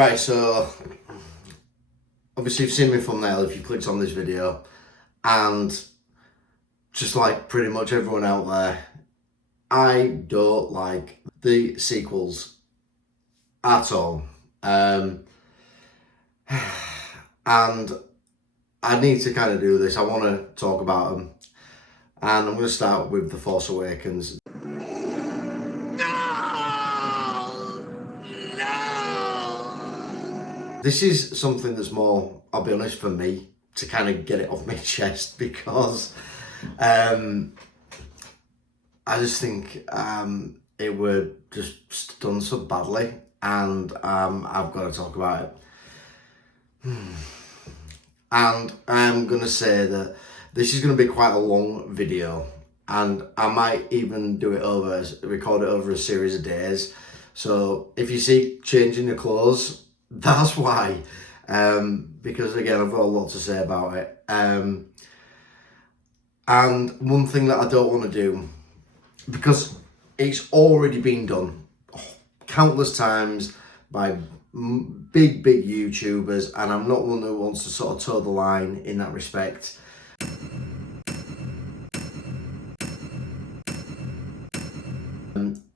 Right, so obviously you've seen my thumbnail if you clicked on this video, and just like pretty much everyone out there, I don't like the sequels at all. And I need to kind of do this. I want to talk about them. And I'm going to start with The Force Awakens. This is something that's more, I'll be honest, for me, to kind of get it off my chest, because I just think it were just done so badly, and I've got to talk about it. And I'm going to say that this is going to be quite a long video, and I might even do it record it over a series of days. So if you see changing your clothes, that's why. Because again, I've got a lot to say about it. And one thing that I don't want to do, because it's already been done countless times by big YouTubers, and I'm not one who wants to sort of toe the line in that respect.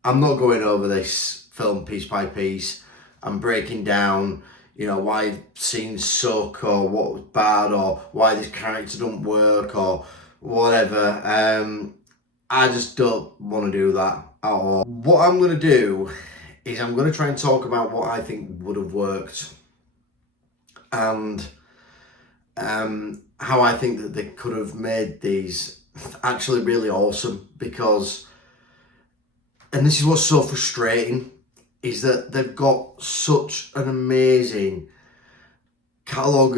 I'm not going over this film piece by piece. I'm breaking down, why scenes suck, or what was bad, or why this character don't work, or whatever. I just don't want to do that at all. What I'm going to do is I'm going to try and talk about what I think would have worked, and how I think that they could have made these actually really awesome. Because, and this is what's so frustrating, is that they've got such an amazing catalogue,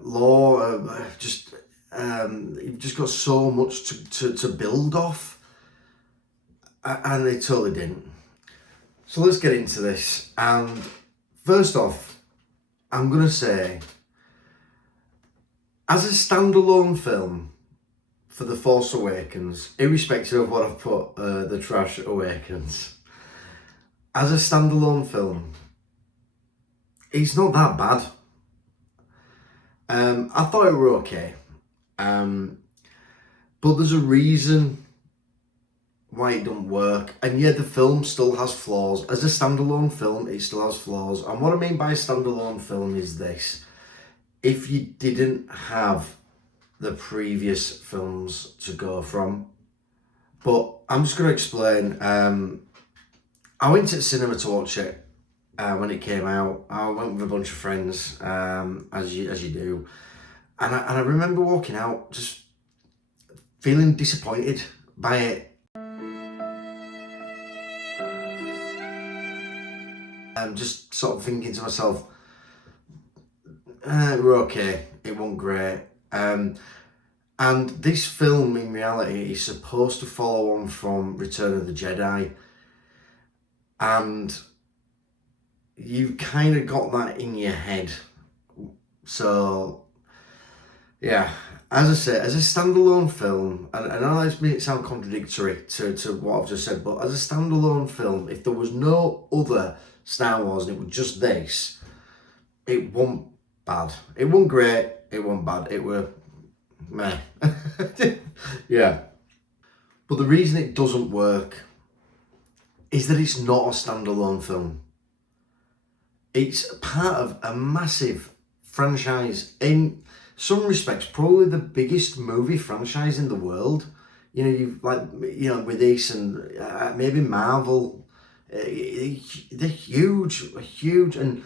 lore, you've just got so much to build off, and they totally didn't. So let's get into this. And first off, I'm going to say, as a standalone film for The Force Awakens, irrespective of what I've put, The Trash Awakens, as a standalone film, it's not that bad. I thought it were okay. But there's a reason why it don't work. And yeah, the film still has flaws. As a standalone film, it still has flaws. And what I mean by a standalone film is this. If you didn't have the previous films to go from, but I'm just going to explain. I went to the cinema to watch it when it came out. I went with a bunch of friends, as you do, and I remember walking out just feeling disappointed by it. Just sort of thinking to myself, we're okay, it wasn't great. And this film, in reality, is supposed to follow on from Return of the Jedi. And you've kind of got that in your head. So, yeah, as I say, as a standalone film, and I know this may sound contradictory to what I've just said, but as a standalone film, if there was no other Star Wars and it was just this, it wasn't bad. It wasn't great, it wasn't bad, it were meh. Yeah. But the reason it doesn't work is that it's not a standalone film. It's part of a massive franchise. In some respects, probably the biggest movie franchise in the world. With this and maybe Marvel, they're huge, and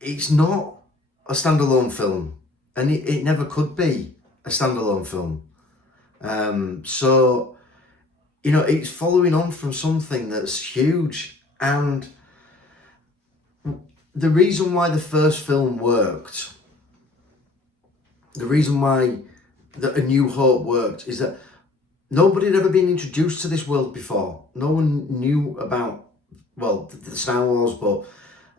it's not a standalone film, and it never could be a standalone film. So, it's following on from something that's huge. And the reason why the first film worked, the reason why A New Hope worked, is that nobody had ever been introduced to this world before. No one knew about, the Star Wars, but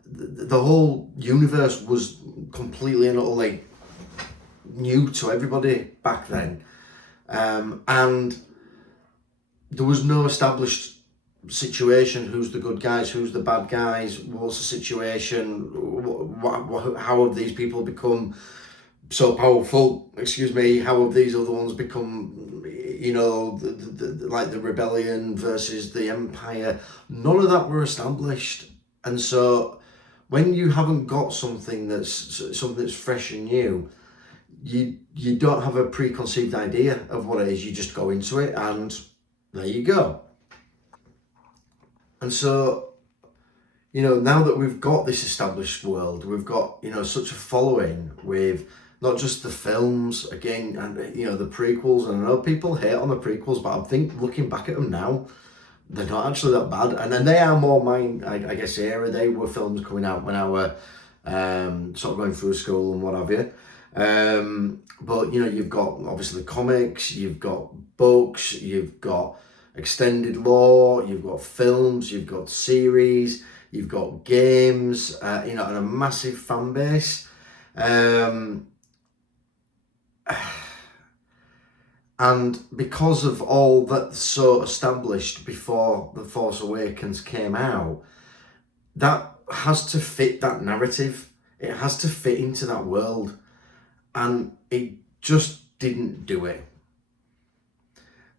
the whole universe was completely and utterly new to everybody back then. And there was no established situation, who's the good guys, who's the bad guys, what's the situation, how have these people become so powerful, excuse me, how have these other ones become, like the rebellion versus the empire. None of that were established. And so when you haven't got something that's fresh and new, you don't have a preconceived idea of what it is. You just go into it and there you go. And so, now that we've got this established world, we've got, such a following with not just the films, again, and, the prequels. And I know people hate on the prequels, but I think looking back at them now, they're not actually that bad. And then they are more I guess, era. They were films coming out when I were sort of going through school and what have you. But, you've got, obviously, the comics, you've got books, you've got extended lore, you've got films, you've got series, you've got games, and a massive fan base. And because of all that's so established before The Force Awakens came out, that has to fit that narrative. It has to fit into that world. And it just didn't do it.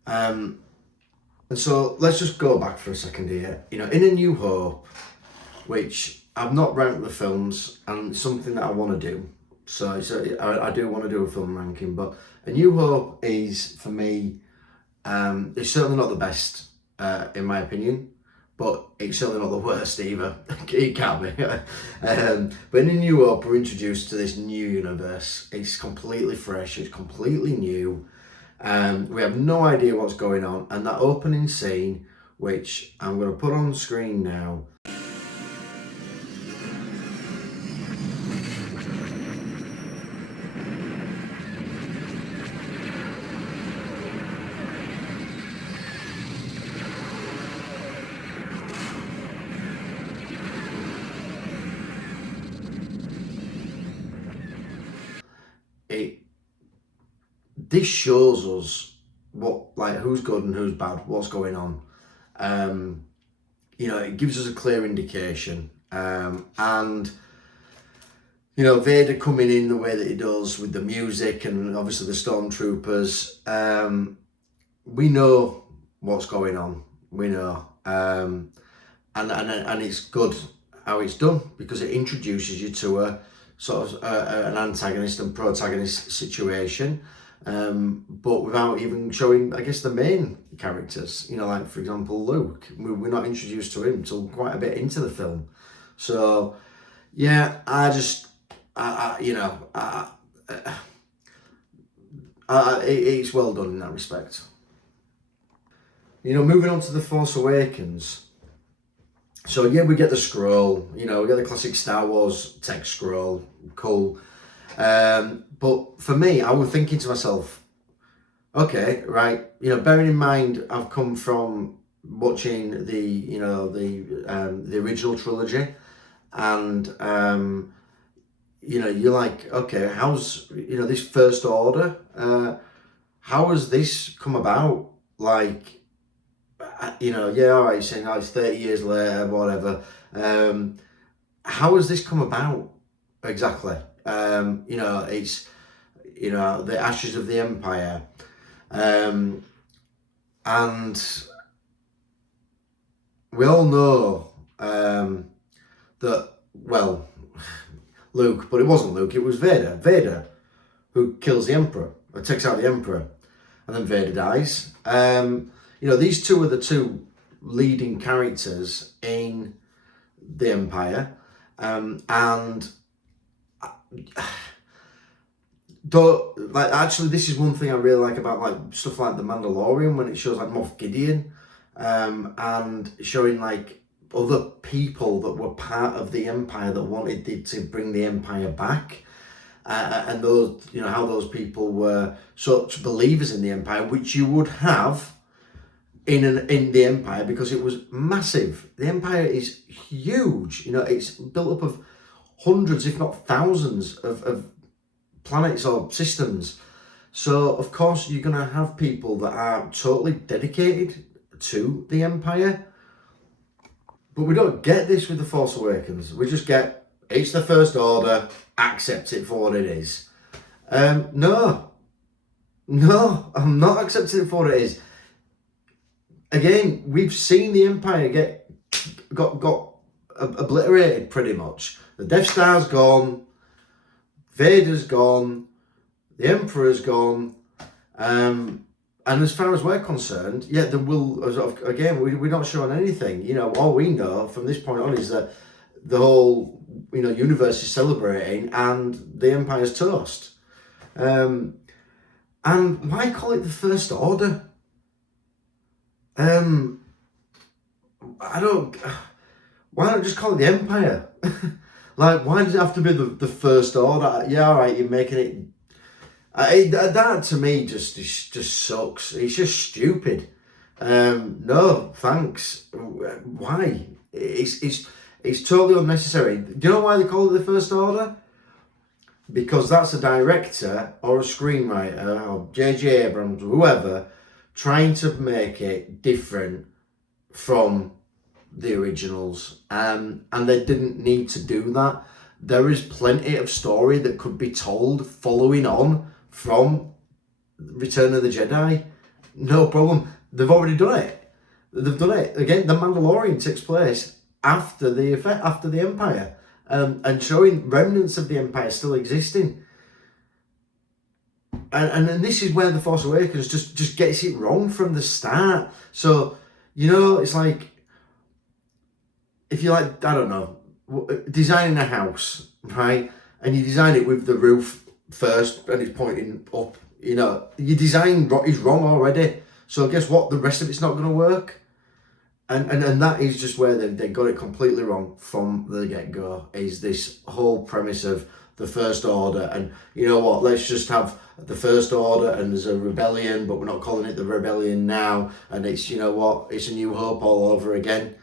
And so let's just go back for a second here. In A New Hope, which I've not ranked the films, and it's something that I want to do. So I do want to do a film ranking, but A New Hope is, for me, it's certainly not the best, in my opinion, but it's certainly not the worst either. It can't be. But in A New Hope, we're introduced to this new universe. It's completely fresh. It's completely new. We have no idea what's going on. And that opening scene, which I'm going to put on screen now, this shows us who's good and who's bad, what's going on. It gives us a clear indication. And Vader coming in the way that he does with the music and obviously the stormtroopers, we know what's going on. We know. And it's good how it's done, because it introduces you to a sort of an antagonist and protagonist situation. But without even showing, I guess, the main characters, like, for example, Luke. We're not introduced to him until quite a bit into the film. So, yeah, it's well done in that respect. Moving on to The Force Awakens. So, yeah, we get the scroll, we get the classic Star Wars text scroll, cool. But for me, I was thinking to myself, okay, right, bearing in mind I've come from watching the original trilogy, and you're like, okay, how's this First Order? How has this come about? Like, yeah, all right, saying it's 30 years later, whatever. How has this come about exactly? It's the ashes of the Empire, and we all know that, well, Luke, but it wasn't Luke, it was Vader who kills the Emperor, or takes out the Emperor, and then Vader dies. These two are the two leading characters in the Empire, and though, actually, this is one thing I really like about stuff like The Mandalorian, when it shows Moff Gideon, and showing other people that were part of the Empire that wanted to bring the Empire back, and those, how those people were such believers in the Empire, which you would have in the Empire, because it was massive. The Empire is huge. It's built up of hundreds, if not thousands, of planets or systems. So, of course, you're going to have people that are totally dedicated to the Empire. But we don't get this with The Force Awakens. We just get, it's the First Order, accept it for what it is. No, I'm not accepting it for what it is. Again, we've seen the Empire got obliterated pretty much. The Death Star's gone, Vader's gone, the Emperor's gone, and as far as we're concerned, yeah, there will, again, we're not sure on anything. You know, all we know from this point on is that the whole, universe is celebrating and the Empire's toast. And why call it the First Order? Why not just call it the Empire? Like, why does it have to be the First Order? Yeah, all right, you're making it. That to me just sucks. It's just stupid. No, thanks. Why? It's totally unnecessary. Do you know why they call it the First Order? Because that's a director or a screenwriter or J.J. Abrams or whoever trying to make it different from the originals, and they didn't need to do that. There is plenty of story that could be told following on from Return of the Jedi. No problem. They've already done it. They've done it. Again, The Mandalorian takes place after the Empire, and showing remnants of the Empire still existing. And this is where The Force Awakens just gets it wrong from the start. So, it's like, if you like, I don't know, designing a house, right? And you design it with the roof first and it's pointing up, your design is wrong already. So guess what? The rest of it's not going to work. And that is just where they got it completely wrong from the get-go, is this whole premise of the First Order. And you know what? Let's just have the First Order and there's a rebellion, but we're not calling it the rebellion now. And it's, it's a New Hope all over again.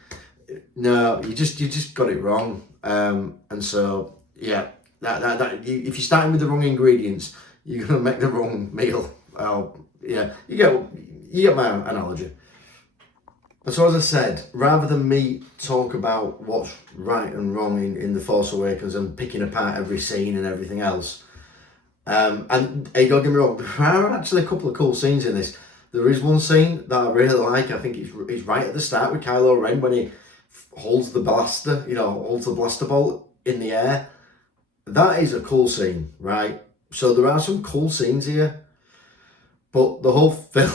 No, you just got it wrong. And so, yeah, if you're starting with the wrong ingredients, you're going to make the wrong meal. Yeah, you get my analogy. So as I said, rather than me talk about what's right and wrong in The Force Awakens and picking apart every scene and everything else, and hey, don't get me wrong, there are actually a couple of cool scenes in this. There is one scene that I really like. I think it's right at the start with Kylo Ren when he holds the blaster, holds the blaster bolt in the air. That is a cool scene, right? So there are some cool scenes here, but the whole film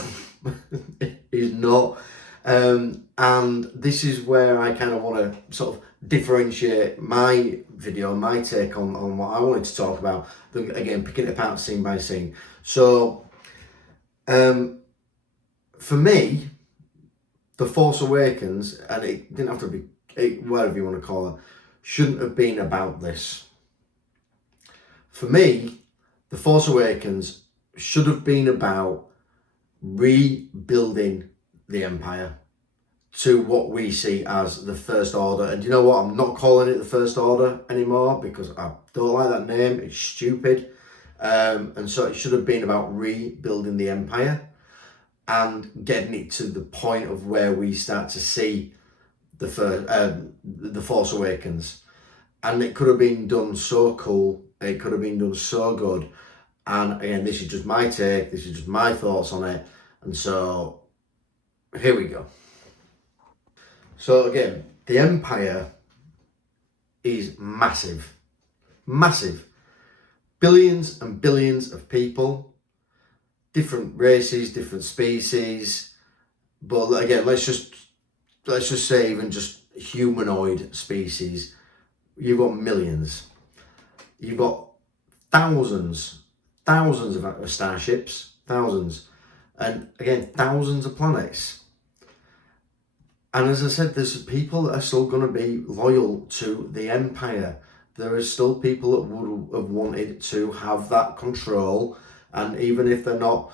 is not. And this is where I kind of want to sort of differentiate my video, my take on what I wanted to talk about. Again, picking it apart scene by scene. So, for me, The Force Awakens, and it didn't have to be, whatever you want to call it, shouldn't have been about this. For me, The Force Awakens should have been about rebuilding the Empire to what we see as the First Order. And you know what? I'm not calling it the First Order anymore because I don't like that name. It's stupid. And so it should have been about rebuilding the Empire and getting it to the point of where we start to see the Force Awakens. And it could have been done so cool. It could have been done so good. And again, this is just my take. This is just my thoughts on it. And so here we go. So again, the Empire is massive. Massive. Billions and billions of people, different races, different species. But again, let's just say even just humanoid species. You've got millions. You've got thousands of starships, thousands. And again, thousands of planets. And as I said, there's people that are still going to be loyal to the Empire. There are still people that would have wanted to have that control. And even if they're not,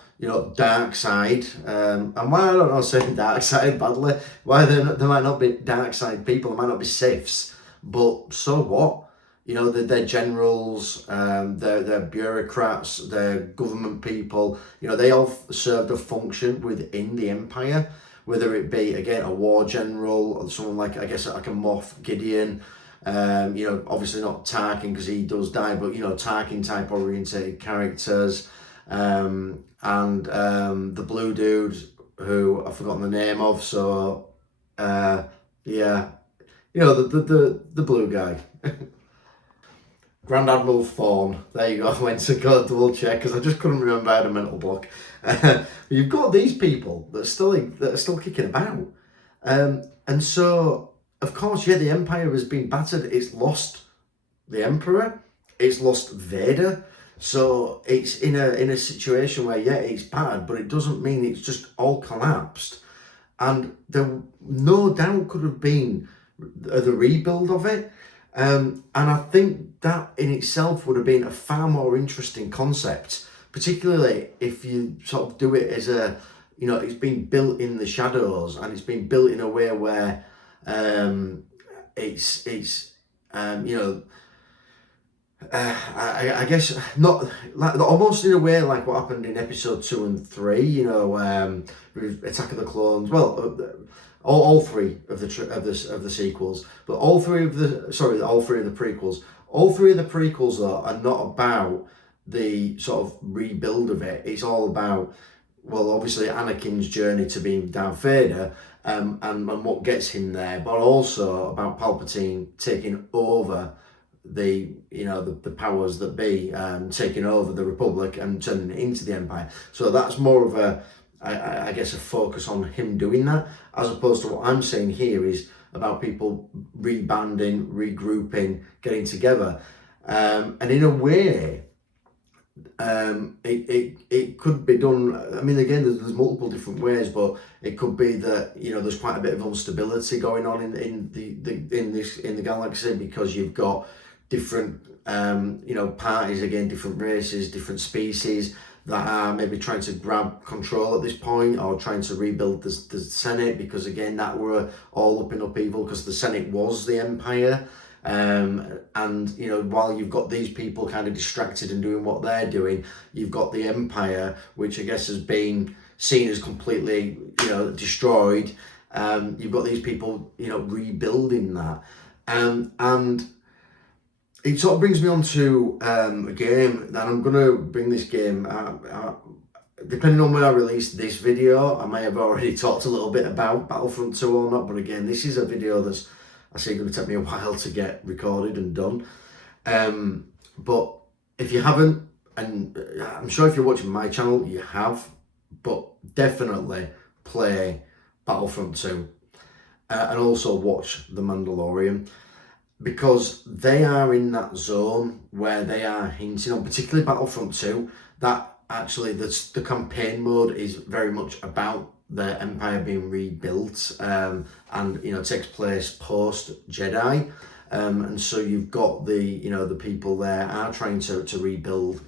dark side, and why I don't know saying dark side badly, why there might not be dark side people, there might not be Siths, but so what? They're generals, they're bureaucrats, they're government people. They all served a function within the Empire. whether it be, again, a war general or someone like, I guess, like a Moff Gideon. You know, obviously not Tarkin because he does die, but, you know, Tarkin type orientated characters. The blue dude who I've forgotten the name of, so yeah, you know, the blue guy. Grand Admiral Thrawn. There you go. I went to go double check because I just couldn't remember. I had a mental block. You've got these people that are still kicking about, and so of course, yeah, the Empire has been battered. It's lost the Emperor. It's lost Vader. So it's in a situation where, yeah, it's bad, but it doesn't mean it's just all collapsed. And there no doubt could have been the rebuild of it. And I think that in itself would have been a far more interesting concept, particularly if you sort of do it as a, you know, it's been built in the shadows and it's been built in a way where it's you know, I guess not like almost in a way like what happened in episode 2 and 3. You know, with Attack of the Clones. Well, all three of the sequels, but all three of the prequels. All three of the prequels though are not about the sort of rebuild of it. It's all about, well, obviously Anakin's journey to being Darth Vader, and what gets him there, but also about Palpatine taking over the powers that be, taking over the Republic and turning it into the Empire. So that's more of a, I guess, a focus on him doing that, as opposed to what I'm saying here is about people rebanding, regrouping, getting together, and in a way, it could be done. I mean, again, there's multiple different ways, but it could be that, you know, there's quite a bit of instability going on in the galaxy, because you've got different you know, parties, again, different races, different species that are maybe trying to grab control at this point, or trying to rebuild the Senate, because again, that were all up in upheaval because the Senate was the Empire. And, you know, while you've got these people kind of distracted and doing what they're doing, you've got the Empire, which I guess has been seen as completely, you know, destroyed. You've got these people, you know, rebuilding that. And it sort of brings me on to a game, and I'm going to bring this game, depending on when I release this video, I may have already talked a little bit about Battlefront 2 or not, but again, this is a video that's, I say, going to take me a while to get recorded and done. But if you haven't, and I'm sure if you're watching my channel, you have, but definitely play Battlefront 2 and also watch The Mandalorian, because they are in that zone where they are hinting on, particularly Battlefront 2, that actually the campaign mode is very much about the Empire being rebuilt, and, you know, it takes place post Jedi, and so you've got the, you know, the people there are trying to rebuild,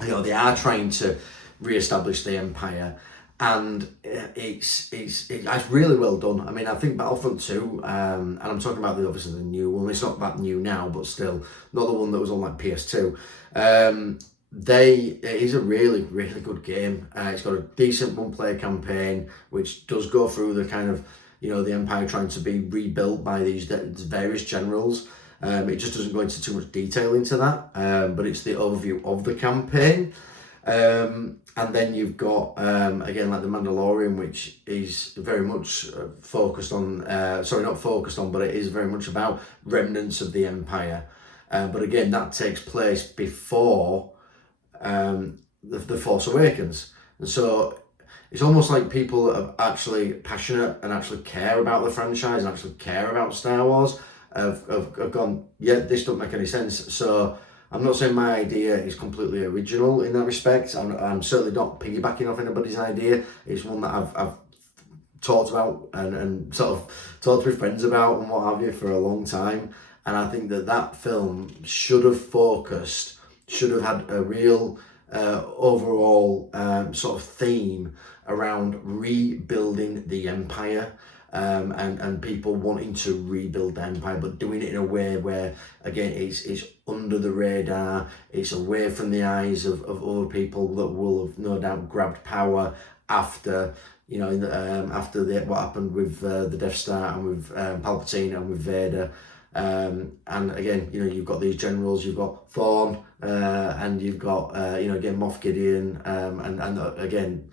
you know, they are trying to re-establish the Empire, and it's really well done. I mean, I think Battlefront 2, and I'm talking about obviously the new one, it's not that new now, but still, not the one that was on like PS2, it is a really, really good game. It's got a decent one-player campaign, which does go through the kind of, you know, the Empire trying to be rebuilt by these various generals. It just doesn't go into too much detail into that, but it's the overview of the campaign. And then you've got, again, like The Mandalorian, which is very much focused on, sorry, not focused on, but it is very much about remnants of the Empire. But again, that takes place before the Force Awakens. And so it's almost like people that are actually passionate and actually care about the franchise and actually care about Star Wars have gone, yeah, this don't make any sense. So I'm not saying my idea is completely original in that respect. I'm certainly not piggybacking off anybody's idea. It's one that I've talked about and sort of talked with friends about and what have you for a long time. And I think that film should have had a real overall sort of theme around rebuilding the Empire, and people wanting to rebuild the Empire, but doing it in a way where, again, it's under the radar, it's away from the eyes of other people that will have no doubt grabbed power after, after what happened with the Death Star and with Palpatine and with Vader. And again, you've got these generals, you've got Thrawn, and you've got, again, Moff Gideon, and again,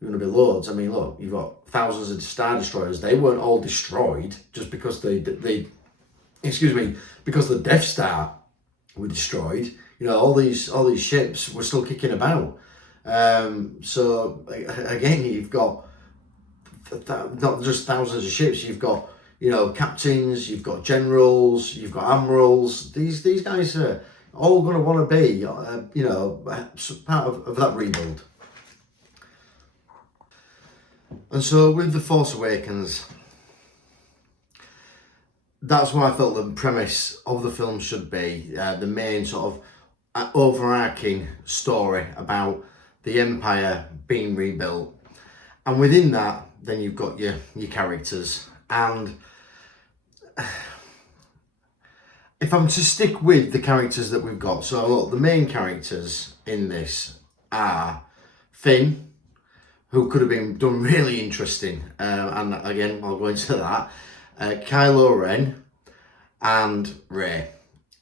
you're going to be loads. I mean, look, you've got thousands of Star Destroyers. They weren't all destroyed just because because the Death Star were destroyed. All these ships were still kicking about. So again, you've got not just thousands of ships. You've got captains. You've got generals. You've got admirals. These guys are all going to want to be part of that rebuild. And so with The Force Awakens, that's what I felt the premise of the film should be, the main sort of overarching story about the Empire being rebuilt. And within that, then you've got your characters. And if I'm to stick with the characters that we've got, so look, the main characters in this are Finn, who could have been done really interesting, and again, I'll go into that. Kylo Ren and Rey.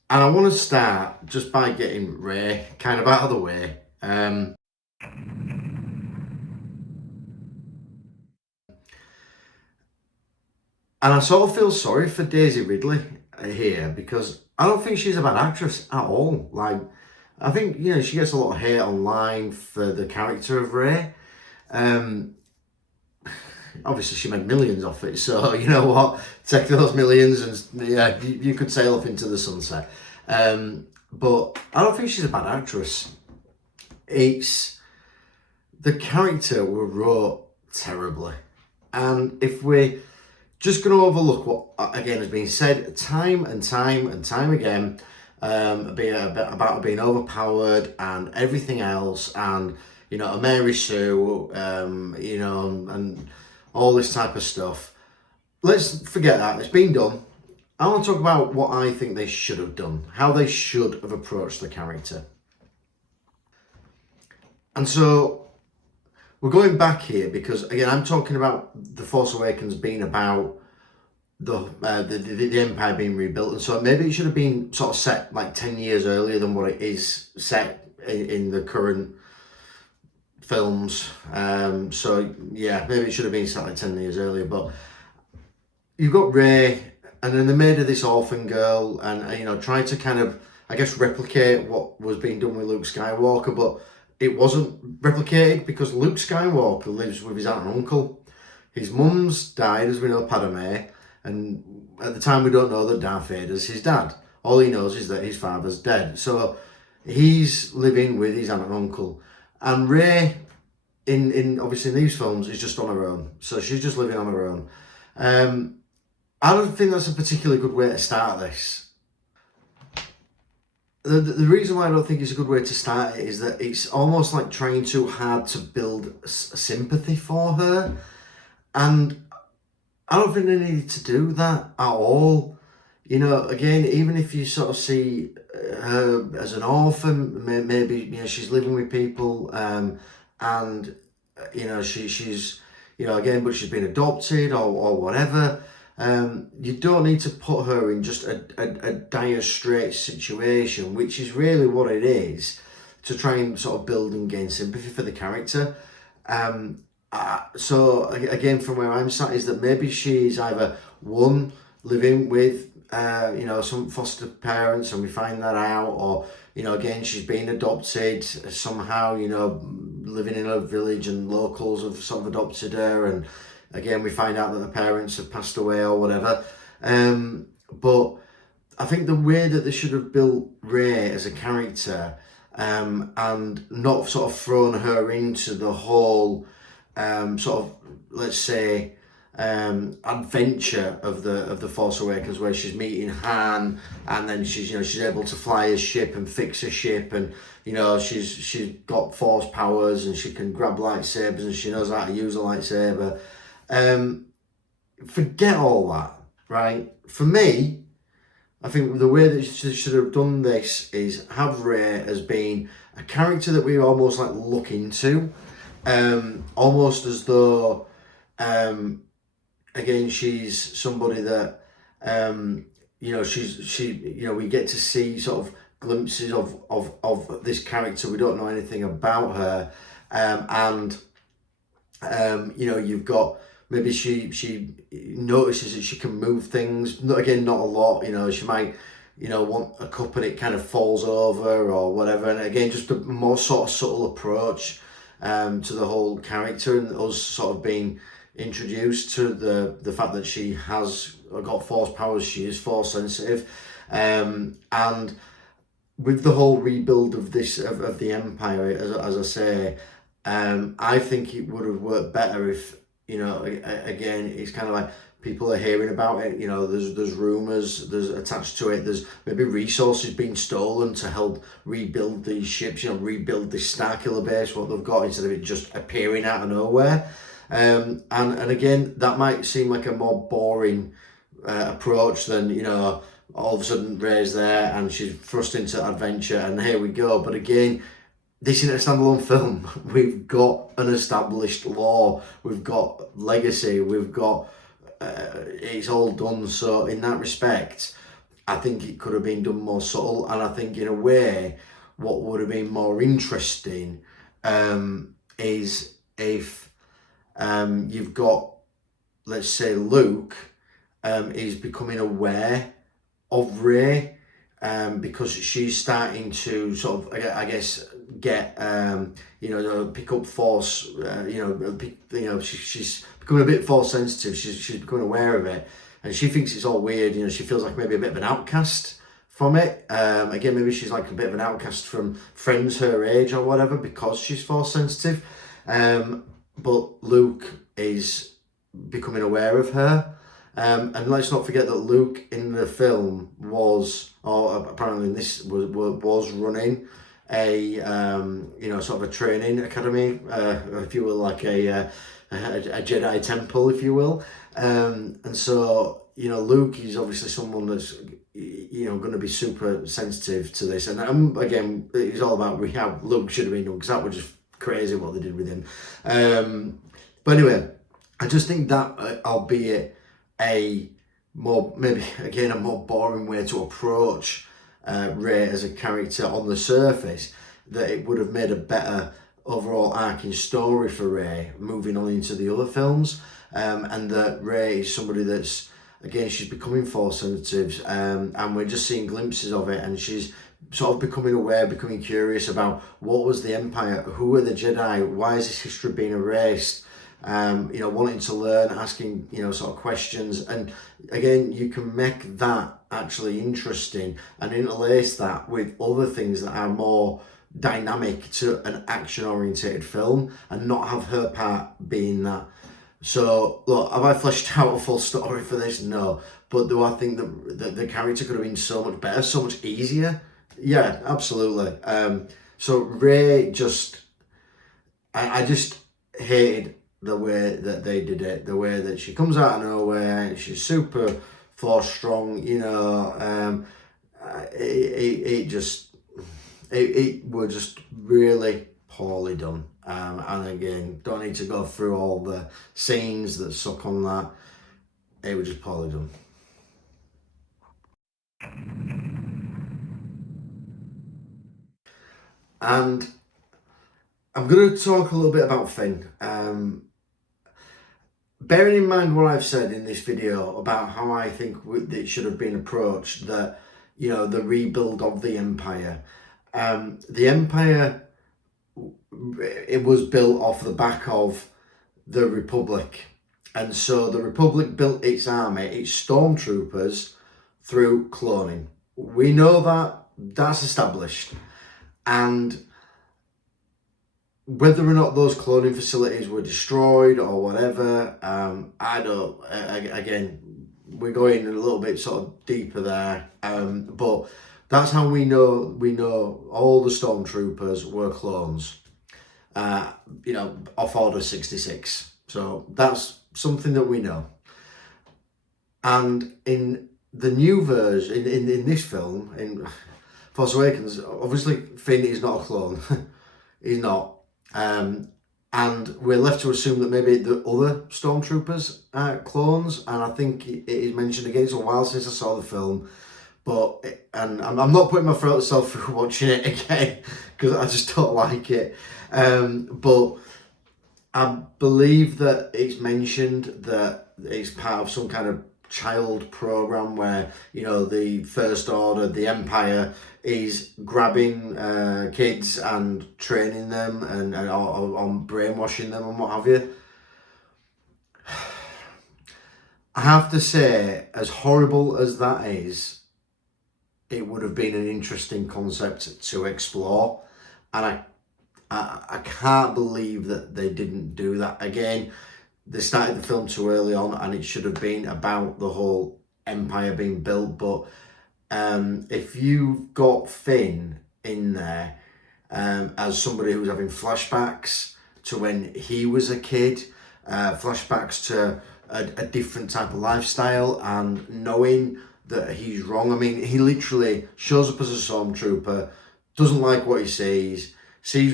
And I want to start just by getting Rey kind of out of the way. And I sort of feel sorry for Daisy Ridley here, because I don't think she's a bad actress at all. Like, I think, she gets a lot of hate online for the character of Rey. Obviously she made millions off it, so you know what, take those millions and you could sail off into the sunset. But I don't think she's a bad actress. It's the character we wrote terribly, and if we're just going to overlook what again has been said time and time again, about being overpowered and everything else, and a Mary Sue, and all this type of stuff. Let's forget that. It's been done. I want to talk about what I think they should have done, how they should have approached the character. And so we're going back here because, again, I'm talking about The Force Awakens being about the Empire being rebuilt, and so maybe it should have been sort of set like 10 years earlier than what it is set in the current films. So yeah, maybe it should have been set like 10 years earlier. But you've got Rey, and then they made her this orphan girl, and tried to kind of, I guess, replicate what was being done with Luke Skywalker, but it wasn't replicated because Luke Skywalker lives with his aunt and uncle. His mum's died, as we know, Padme, and at the time we don't know that Darth Vader's his dad. All he knows is that his father's dead. So he's living with his aunt and uncle. And Rey, in obviously in these films, is just on her own. So she's just living on her own. I don't think that's a particularly good way to start this. The reason why I don't think it's a good way to start it is that it's almost like trying too hard to build sympathy for her. And I don't think they needed to do that at all. Again, even if you sort of see her as an orphan, maybe she's living with people, and she's again, but she's been adopted or whatever. You don't need to put her in just a dire straits situation, which is really what it is, to try and sort of build and gain sympathy for the character. So again, from where I'm sat, is that maybe she's either one, living with some foster parents, and we find that out, or again, she's been adopted somehow, living in a village and locals have sort of adopted her, and again, we find out that the parents have passed away or whatever. But I think the way that they should have built Rey as a character, and not sort of thrown her into the whole sort of, let's say, adventure of the Force Awakens, where she's meeting Han, and then she's able to fly a ship and fix a ship, and she's got force powers, and she can grab lightsabers, and she knows how to use a lightsaber. Forget all that, right? For me, I think the way that she should have done this is have Rey as being a character that we almost like look into, almost as though Again, she's somebody that, we get to see sort of glimpses of this character. We don't know anything about her. You've got, maybe she notices that she can move things. Not a lot. She might, want a cup and it kind of falls over or whatever. And again, just a more sort of subtle approach to the whole character, and us sort of being introduced to the fact that she has got force powers. She is force sensitive, and with the whole rebuild of this of the Empire, as I say, I think it would have worked better if, again, it's kind of like people are hearing about it. There's rumors, there's attached to it. There's maybe resources being stolen to help rebuild these ships. Rebuild this Starkiller base, what they've got, instead of it just appearing out of nowhere. And again, that might seem like a more boring approach than, all of a sudden Rey's there and she's thrust into adventure and here we go. But again, this isn't a standalone film. We've got an established lore, we've got legacy, we've got it's all done. So in that respect, I think it could have been done more subtle, and I think in a way what would have been more interesting is if you've got, let's say, Luke is becoming aware of Rey, because she's starting to sort of, I guess, get pick up force. She's becoming a bit force sensitive. She's becoming aware of it, and she thinks it's all weird. She feels like maybe a bit of an outcast from it. Again, maybe she's like a bit of an outcast from friends her age or whatever because she's force sensitive. But Luke is becoming aware of her. And let's not forget that Luke in the film was, or apparently in this was running a sort of a training academy, if you will, like a Jedi temple, if you will. And so Luke is obviously someone that's going to be super sensitive to this. And again, it's all about how Luke should have been done, because that was just crazy what they did with him. But anyway, I just think that, albeit a more boring way to approach Rey as a character on the surface, that it would have made a better overall arcing story for Rey moving on into the other films, and that Rey is somebody that's, again, she's becoming force sensitive, and we're just seeing glimpses of it, and she's sort of becoming aware, becoming curious about what was the Empire, who were the Jedi, why is this history being erased, wanting to learn, asking, sort of questions. And again, you can make that actually interesting and interlace that with other things that are more dynamic to an action orientated film, and not have her part being that. So look, have I fleshed out a full story for this? No. But do I think that the character could have been so much better, so much easier? Yeah, absolutely. So Rey I just hated the way that they did it, the way that she comes out of nowhere, she's super force strong, it was just really poorly done. And again, don't need to go through all the scenes that suck on that. It was just poorly done. And I'm going to talk a little bit about Finn. Bearing in mind what I've said in this video about how I think it should have been approached, that, the rebuild of the Empire. The Empire, it was built off the back of the Republic. And so the Republic built its army, its stormtroopers, through cloning. We know that, that's established. And whether or not those cloning facilities were destroyed or whatever, I don't, again, we're going a little bit sort of deeper there, but that's how we know all the stormtroopers were clones, off Order 66. So that's something that we know. And in the new version, in this film, in Force Awakens, obviously Finn is not a clone. He's not. and we're left to assume that maybe the other stormtroopers are clones. And I think it is mentioned again. It's a while since I saw the film, but and I'm not putting myself through watching it again because I just don't like it. But I believe that it's mentioned that it's part of some kind of child program where, you know, the First Order, the Empire, is grabbing kids and training them and on brainwashing them and what have you. I have to say, as horrible as that is, it would have been an interesting concept to explore, and I can't believe that they didn't do that. Again, they started the film too early on, and it should have been about the whole empire being built. But if you've got Finn in there as somebody who's having flashbacks to when he was a kid, flashbacks to a different type of lifestyle, and knowing that he's wrong. I mean, he literally shows up as a stormtrooper, doesn't like what he sees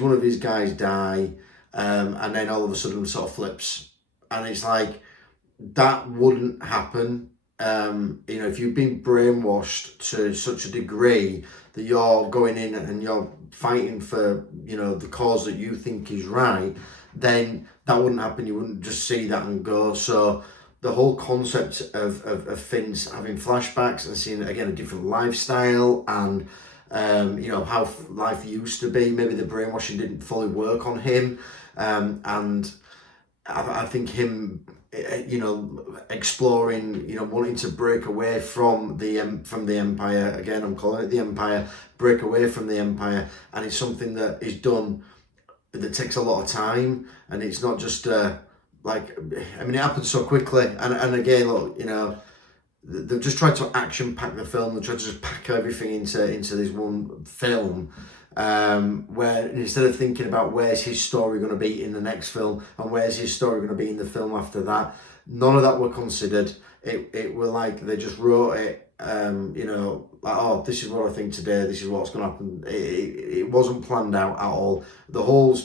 one of his guys die, and then all of a sudden sort of flips. And it's like, that wouldn't happen. You know, if you've been brainwashed to such a degree that you're going in and you're fighting for, you know, the cause that you think is right, then that wouldn't happen. You wouldn't just see that and go. So the whole concept of Finn's having flashbacks and seeing, again, a different lifestyle and, you know, how life used to be, maybe the brainwashing didn't fully work on him. And I think him, you know, exploring, you know, wanting to break away from the Empire. Again, I'm calling it the Empire. Break away from the Empire, and it's something that is done that takes a lot of time, and it's not just like, I mean, it happens so quickly. And again, look, you know, they've just tried to action pack the film. They tried to just pack everything into this one film. Where instead of thinking about where's his story going to be in the next film and where's his story going to be in the film after that, none of that were considered. It were like they just wrote it, you know, like, oh, this is what I think today, this is what's going to happen. It wasn't planned out at all. The whole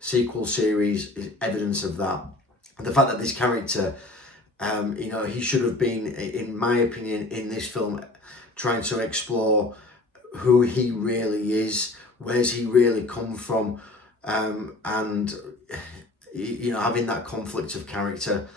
sequel series is evidence of that. The fact that this character, you know, he should have been, in my opinion, in this film, trying to explore who he really is, where's he really come from, and, you know, having that conflict of character.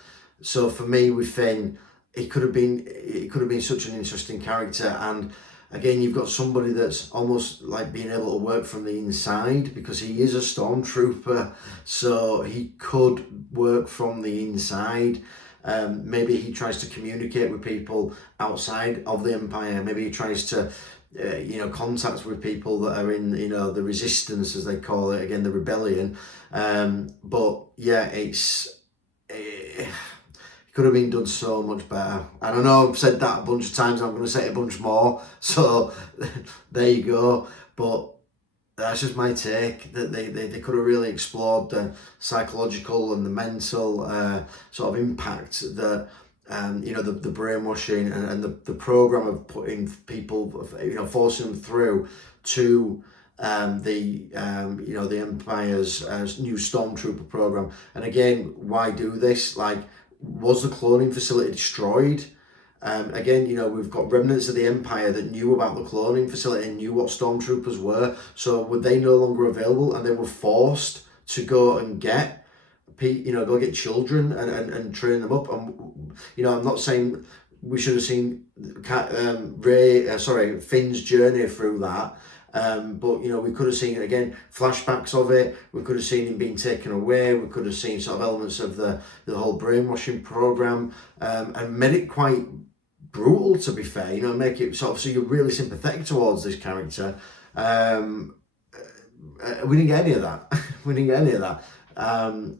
So for me, with Finn, it could have been such an interesting character. And again, you've got somebody that's almost like being able to work from the inside, because he is a stormtrooper, so he could work from the inside. Maybe he tries to communicate with people outside of the Empire. Maybe he tries to you know, contacts with people that are in, you know, the resistance, as they call it, again, the rebellion. But yeah, it could have been done so much better. And I know I've said that a bunch of times, and I'm going to say it a bunch more. So there you go. But that's just my take, that they could have really explored the psychological and the mental sort of impact that, you know, the brainwashing and the program of putting people, you know, forcing them through to you know, the Empire's new Stormtrooper program. And again, why do this? Like, was the cloning facility destroyed? Again, you know, we've got remnants of the Empire that knew about the cloning facility and knew what Stormtroopers were. So were they no longer available, and they were forced to go and get, you know, go get children and train them up? And, you know, I'm not saying we should have seen Finn's journey through that. But, you know, we could have seen, again, flashbacks of it. We could have seen him being taken away. We could have seen sort of elements of the whole brainwashing program, and made it quite brutal, to be fair, you know, make it sort of so you're really sympathetic towards this character. We didn't get any of that. We didn't get any of that. And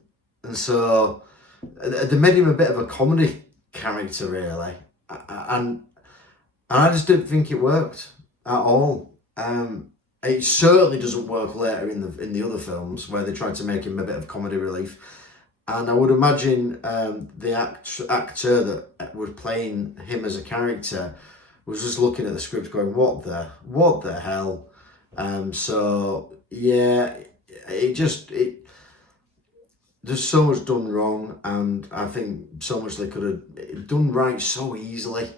so they made him a bit of a comedy character, really. And I just didn't think it worked at all. It certainly doesn't work later in the other films, where they tried to make him a bit of comedy relief. And I would imagine the actor that was playing him as a character was just looking at the script going, what the hell? So yeah, it there's so much done wrong, and I think so much they could have done right so easily,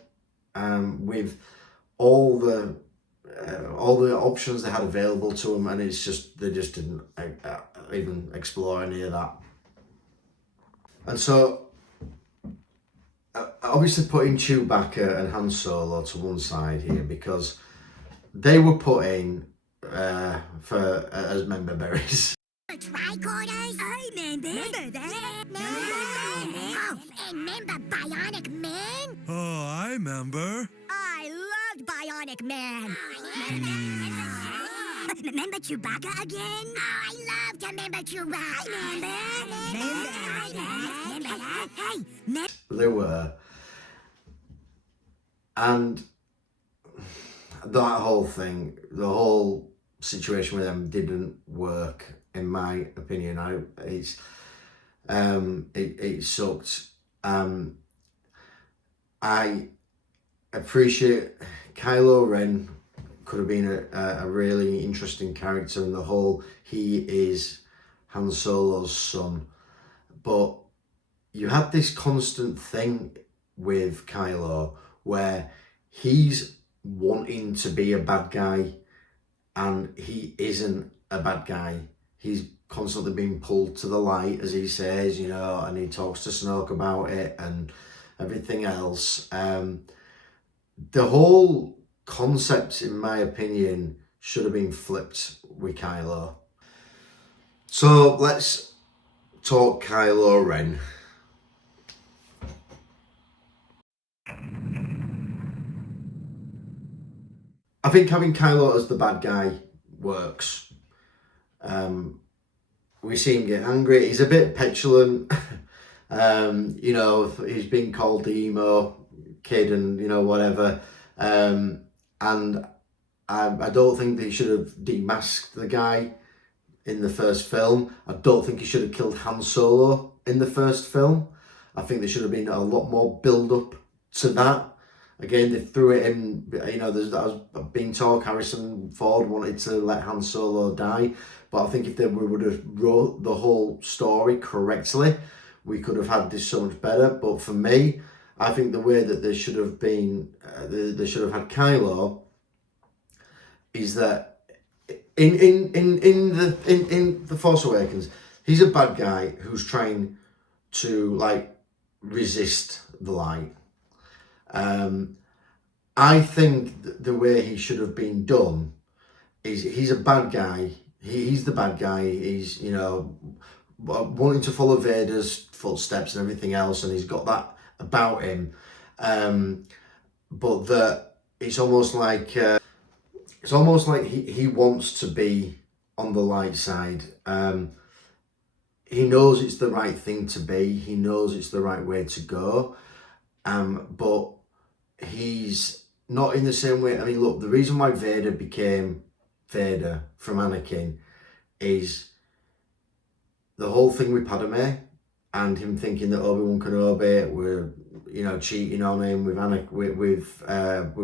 with all the options they had available to them, and it's just they just didn't even explore any of that. And so, obviously, putting Chewbacca and Han Solo to one side here, because they were put in for as member berries. Tricorders? I remember that. Oh, and remember Bionic Man? Oh, I remember. I loved Bionic Man. Remember Chewbacca again? Oh, I love to remember Chewbacca. Remember? They were. And that whole thing, the whole situation with them didn't work, in my opinion. It sucked. I appreciate Kylo Ren could have been a really interesting character, and the whole he is Han Solo's son, but you had this constant thing with Kylo where he's wanting to be a bad guy and he isn't a bad guy. He's constantly being pulled to the light, as he says, and he talks to Snoke about it and everything else. The whole concept, in my opinion, should have been flipped with Kylo. So let's talk Kylo Ren. I think having Kylo as the bad guy works. We see him get angry. He's a bit petulant. He's been called the emo kid and whatever. And I don't think they should have demasked the guy in the first film. I don't think he should have killed Han Solo in the first film. I think there should have been a lot more build up to that. Again, they threw it in, there's been talk, Harrison Ford wanted to let Han Solo die, but I think if we would have wrote the whole story correctly, we could have had this so much better. But for me, I think the way that they should have been, they should have had Kylo, is that in the Force Awakens, he's a bad guy who's trying to resist the light. I think the way he should have been done is he's a bad guy. He's the bad guy. He's wanting to follow Vader's footsteps and everything else, and he's got that about him. But that it's almost like he wants to be on the light side. He knows it's the right thing to be. He knows it's the right way to go. But he's not in the same way. I mean, look, the reason why Vader became Vader from Anakin is the whole thing with Padme and him thinking that Obi-Wan Kenobi were, cheating on him with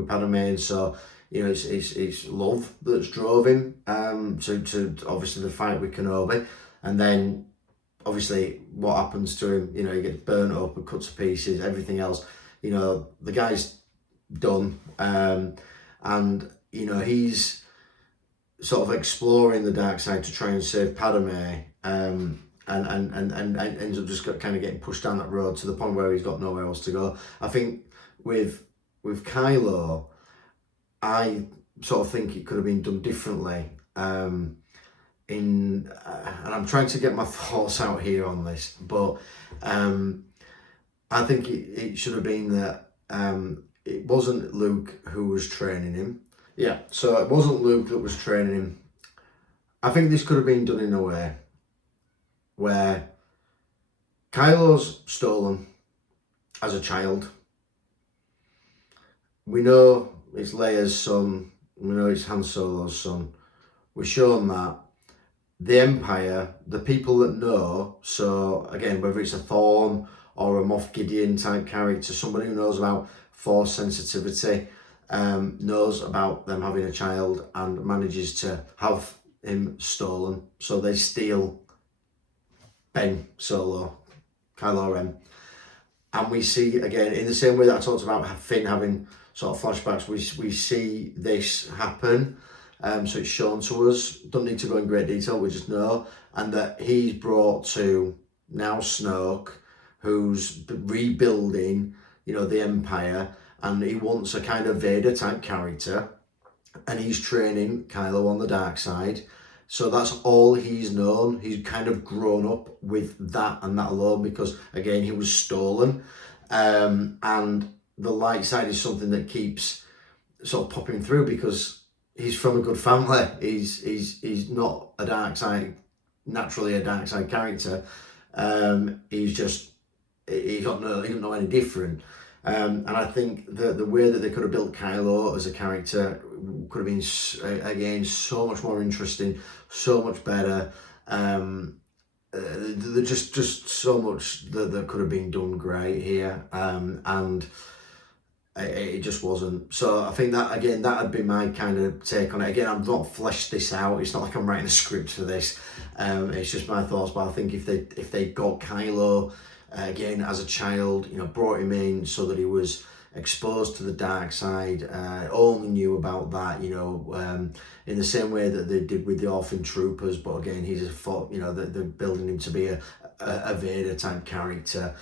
Padme, and so it's love that's drove him to obviously the fight with Kenobi, and then obviously what happens to him, he gets burnt up and cut to pieces, everything else. The guy's done, and he's sort of exploring the dark side to try and save Padme, and ends up just kind of getting pushed down that road to the point where he's got nowhere else to go. I think with Kylo, I sort of think it could have been done differently. And I'm trying to get my thoughts out here on this, but I think it should have been that it wasn't Luke who was training him. Yeah, so it wasn't Luke that was training him. I think this could have been done in a way where Kylo's stolen as a child. We know it's Leia's son. We know it's Han Solo's son. We're shown that. The Empire, the people that know, so again, whether it's a Thorn or a Moff Gideon type character, somebody who knows about Force sensitivity, knows about them having a child and manages to have him stolen. So they steal Ben Solo, Kylo Ren. And we see, again, in the same way that I talked about Finn having sort of flashbacks, we see this happen. So it's shown to us. Don't need to go in great detail, we just know. And that he's brought to now Snoke, who's rebuilding, the Empire. And he wants a kind of Vader type character. And he's training Kylo on the dark side. So that's all he's known. He's kind of grown up with that and that alone because, again, he was stolen. And the light side is something that keeps sort of popping through because he's from a good family. He's not a dark side, naturally a dark side character. He doesn't know any different. And I think the way that they could have built Kylo as a character could have been, again, so much more interesting, so much better. There's just so much that could have been done great here, and it just wasn't. So I think that, again, that would be my kind of take on it. Again, I've not fleshed this out. It's not like I'm writing a script for this. It's just my thoughts. But I think if they got Kylo again as a child, brought him in so that he was exposed to the dark side, only knew about that, in the same way that they did with the Orphan Troopers. But again, he's they're building him to be a Vader type character.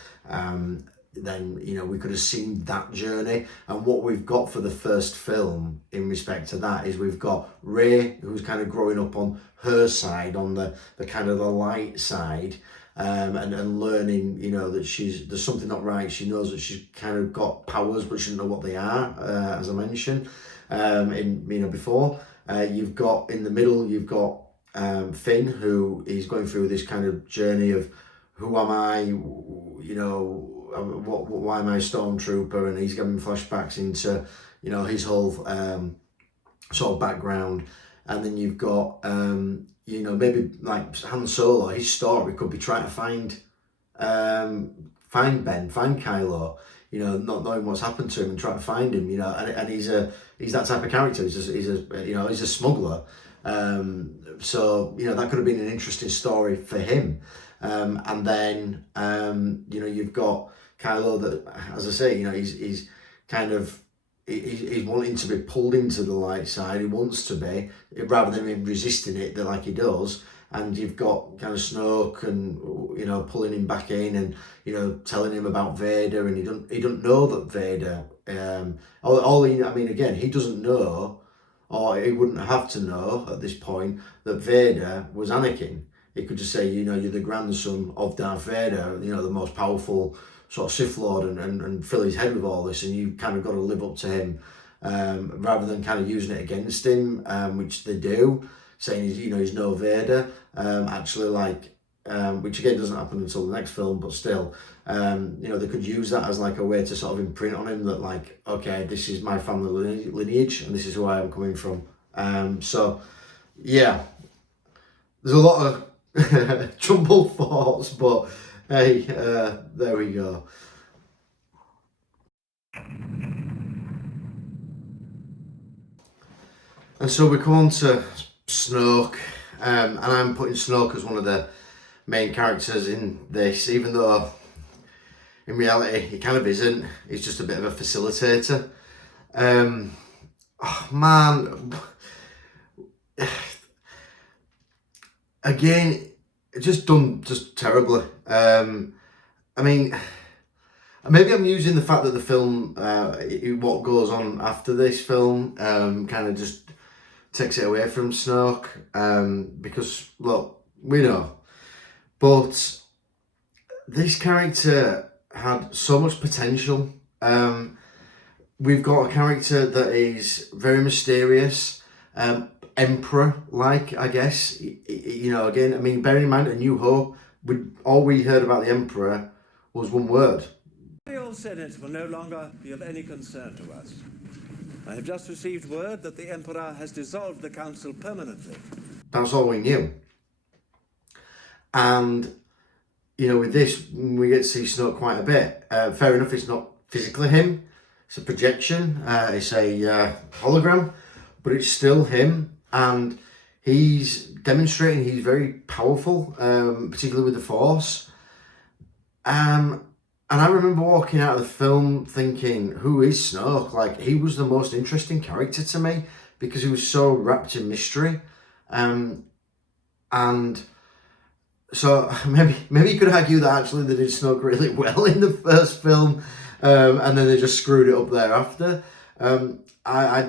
Then we could have seen that journey. And what we've got for the first film in respect to that is we've got Rey, who's kind of growing up on her side, on the kind of the light side. And learning, that there's something not right. She knows that she's kind of got powers, but she doesn't know what they are, as I mentioned, before. You've got, in the middle, you've got Finn, who is going through this kind of journey of, who am I, why am I a stormtrooper? And he's giving flashbacks into, his whole sort of background. And then you've got, maybe like Han Solo, his story could be trying to find Ben, find Kylo, not knowing what's happened to him and trying to find him, and he's that type of character. He's a smuggler. So, that could have been an interesting story for him. And then, you've got Kylo that, as I say, he's kind of, he's wanting to be pulled into the light side. He wants to be, rather than him resisting it like he does. And you've got kind of Snoke and, pulling him back in and, telling him about Vader. And he don't know that Vader, he doesn't know, or he wouldn't have to know at this point, that Vader was Anakin. He could just say, you're the grandson of Darth Vader, the most powerful sort of Sith Lord, and fill his head with all this, and you kind of got to live up to him, rather than kind of using it against him, which they do, saying he's no Vader, which again doesn't happen until the next film, but still, they could use that as like a way to sort of imprint on him that, like, okay, this is my family lineage and this is where I'm coming from. So yeah, there's a lot of jumbled thoughts, but hey, there we go. And so we come on to Snoke, and I'm putting Snoke as one of the main characters in this, even though in reality he kind of isn't. He's just a bit of a facilitator. Again, just done just terribly. Maybe I'm using the fact that the film, what goes on after this film, kind of just takes it away from Snoke, because, look, we know. But this character had so much potential. We've got a character that is very mysterious, Emperor-like, I guess. Again, bearing in mind A New Hope, all we heard about the Emperor was one word. The old Senate will no longer be of any concern to us. I have just received word that the Emperor has dissolved the council permanently. That's all we knew. And, with this, we get to see Snoke quite a bit. Fair enough, it's not physically him. It's a projection. It's a hologram. But it's still him. And he's demonstrating he's very powerful, particularly with the Force. And I remember walking out of the film thinking, who is Snoke? Like, he was the most interesting character to me because he was so wrapped in mystery. And so maybe you could argue that actually they did Snoke really well in the first film, and then they just screwed it up thereafter. I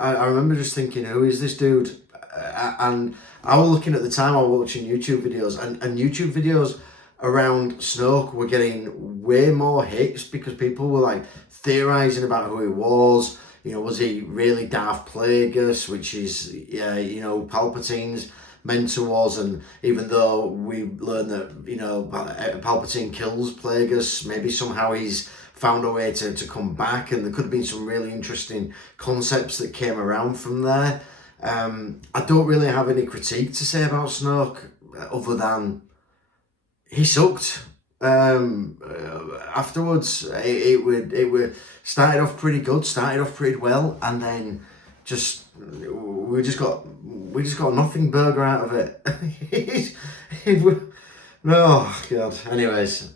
remember just thinking, who is this dude? And I was looking at the time, I was watching YouTube videos, and YouTube videos around Snoke were getting way more hits because people were like theorizing about who he was. You know, was he really Darth Plagueis, which is, you know, Palpatine's mentor was, and even though we learn that, you know, Palpatine kills Plagueis, maybe somehow he's found a way to come back, and there could have been some really interesting concepts that came around from there. I don't really have any critique to say about Snoke other than he sucked. Afterwards, it would started off pretty good, started off pretty well, and then we just got nothing burger out of it. Oh God. Anyways,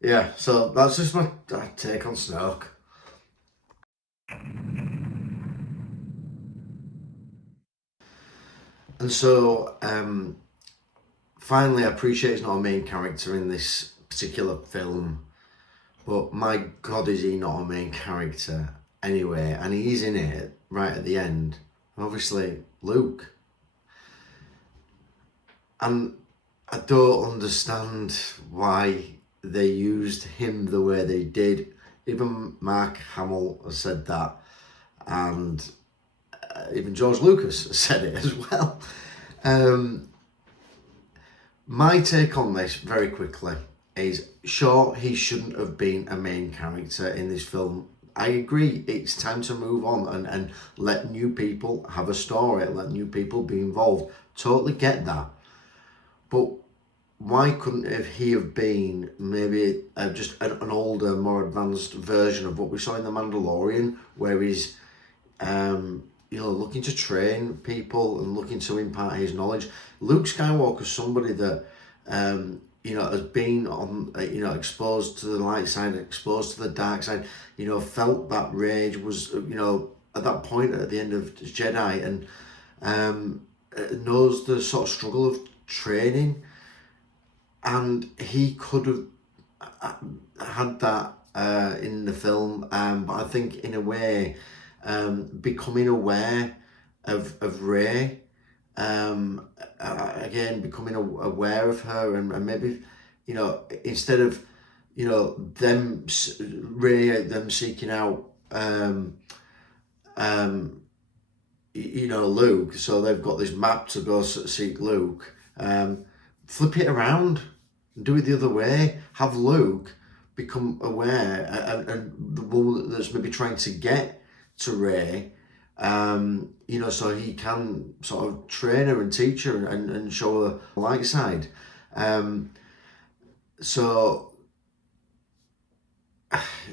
yeah. So that's just my take on Snoke. And so, finally, I appreciate he's not a main character in this particular film, but my God, is he not a main character anyway? And he's in it right at the end. Obviously, Luke. And I don't understand why they used him the way they did. Even Mark Hamill has said that, and even George Lucas has said it as well. My take on this, very quickly, is sure, he shouldn't have been a main character in this film. I agree, it's time to move on and let new people have a story, let new people be involved. Totally get that. But why couldn't he have been maybe just an older, more advanced version of what we saw in The Mandalorian, where he's you know, looking to train people and looking to impart his knowledge. Luke Skywalker's somebody that you know, has been on, you know, exposed to the light side, exposed to the dark side, you know, felt that rage, was, you know, at that point at the end of Jedi, and knows the sort of struggle of training, and he could have had that in the film, but I think in a way, becoming aware of Rey, again, becoming aware of her, and maybe, you know, instead of, you know, Rey, them seeking out, you know, Luke, so they've got this map to go seek Luke, flip it around, do it the other way, have Luke become aware, and the one that's maybe trying to get to Rey, you know, so he can sort of train her and teach her and show her the light side. So,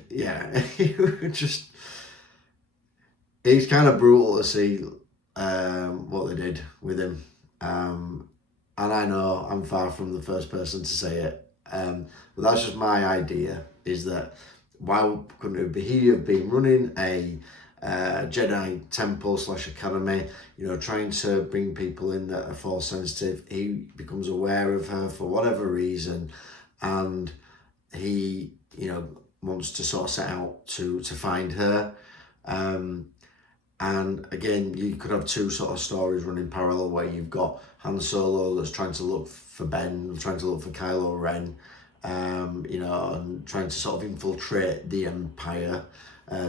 yeah, just, it's kind of brutal to see what they did with him. And I know I'm far from the first person to say it, but that's just my idea, is that why couldn't he have been running a Jedi temple / academy, you know, trying to bring people in that are Force sensitive. He becomes aware of her for whatever reason, and he, you know, wants to sort of set out to find her. And again, you could have two sort of stories running parallel, where you've got Han Solo that's trying to look for Ben, trying to look for Kylo Ren, you know, and trying to sort of infiltrate the Empire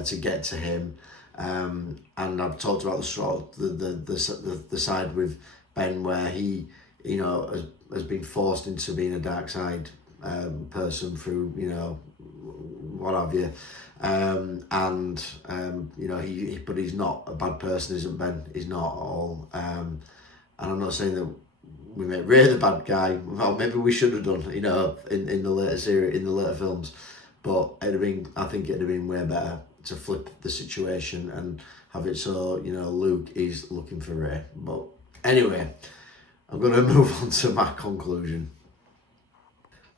to get to him. And I've talked about the sort of the side with Ben, where he, you know, has been forced into being a dark side person through, you know, what have you. You know, but he's not a bad person, isn't Ben? He's not at all. And I'm not saying that we make Rey the bad guy. Well, maybe we should have done, you know, in the later series, in the later films. But I think it'd have been way better to flip the situation and have it so, you know, Luke is looking for Rey. But Anyway, I'm going to move on to my conclusion.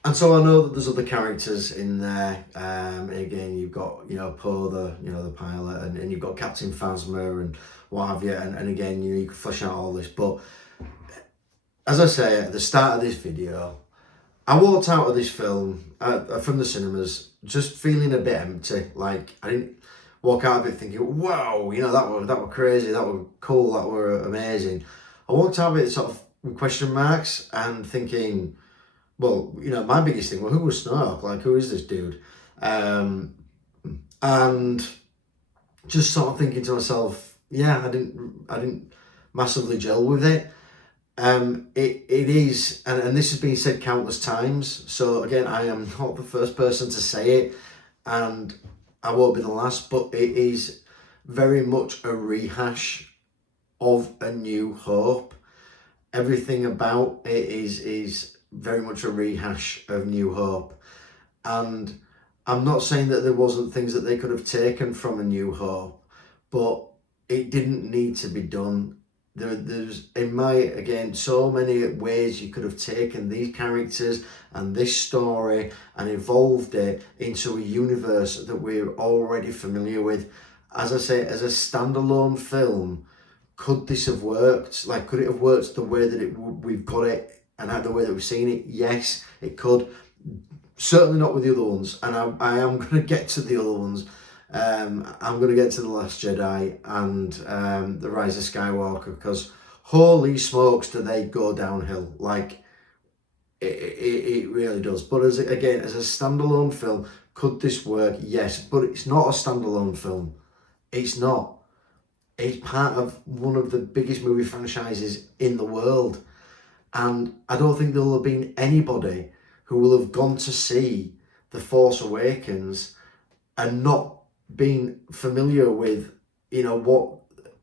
And so I know that there's other characters in there. Again, you've got, you know, Poe, the pilot, and you've got Captain Phasma and what have you. And again, you can flesh out all this. But as I say at the start of this video, I walked out of this film from the cinemas just feeling a bit empty. Like, I didn't walk out of it thinking, wow, you know, that were crazy, that were cool, that were amazing. I walked out of it sort of with question marks and thinking, well, you know, my biggest thing, well, who was Snoke? Like, who is this dude? And just sort of thinking to myself, yeah, I didn't massively gel with it. It is, and this has been said countless times. So again, I am not the first person to say it, and I won't be the last. But it is very much a rehash of A New Hope. Everything about it is very much a rehash of New Hope, and I'm not saying that there wasn't things that they could have taken from A New Hope, but it didn't need to be done. There's, in my, again, so many ways you could have taken these characters and this story and evolved it into a universe that we're already familiar with. As I say, as a standalone film, could this have worked? Like, could it have worked the way that we've got it and the way that we've seen it? Yes, it could. Certainly not with the other ones. And I am going to get to the other ones. I'm going to get to The Last Jedi and The Rise of Skywalker, because holy smokes do they go downhill. Like, it really does. But as a standalone film, could this work? Yes, but it's not a standalone film. It's not. It's part of one of the biggest movie franchises in the world. And I don't think there'll have been anybody who will have gone to see The Force Awakens and not been familiar with, you know,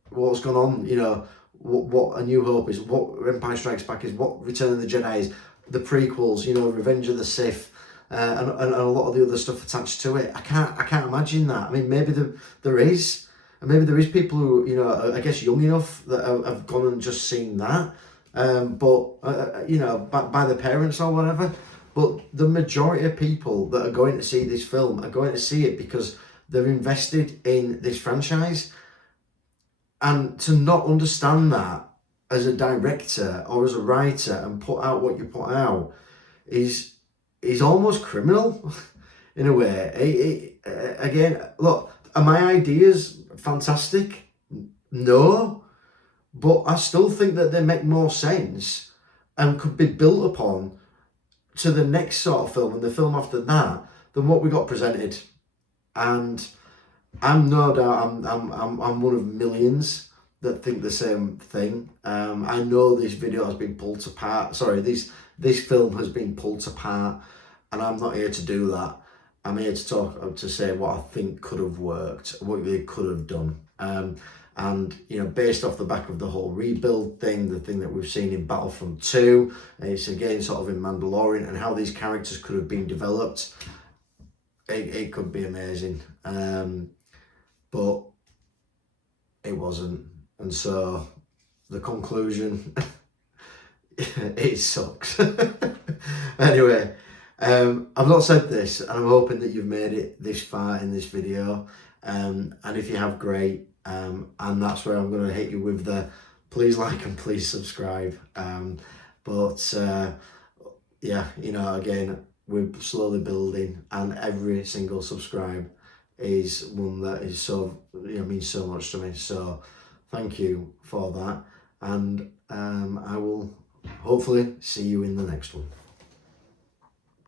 what's gone on, you know, what A New Hope is, what Empire Strikes Back is, what Return of the Jedi is, the prequels, you know, Revenge of the Sith, and a lot of the other stuff attached to it. I can't imagine that. I mean, maybe there is, and maybe there is people who, you know, I guess young enough that have gone and just seen that, but you know, by their parents or whatever. But the majority of people that are going to see this film are going to see it because they're invested in this franchise. And to not understand that as a director or as a writer and put out what you put out is almost criminal in a way. Again, look, are my ideas fantastic? No, but I still think that they make more sense and could be built upon to the next sort of film and the film after that than what we got presented. And I'm no doubt I'm one of millions that think the same thing. I know this video has been pulled apart. Sorry, this film has been pulled apart, and I'm not here to do that. I'm here to talk, to say what I think could have worked, what they could have done. And, you know, based off the back of the whole rebuild thing, the thing that we've seen in Battlefront 2, it's again sort of in Mandalorian, and how these characters could have been developed, it could be amazing. But it wasn't. And so the conclusion, it sucks. Anyway, I've not said this, and I'm hoping that you've made it this far in this video. And if you have, great. And that's where I'm going to hit you with the please like and please subscribe. Yeah, you know, again, we're slowly building, and every single subscribe is one that is so, you know, means so much to me. So thank you for that, and I will hopefully see you in the next one.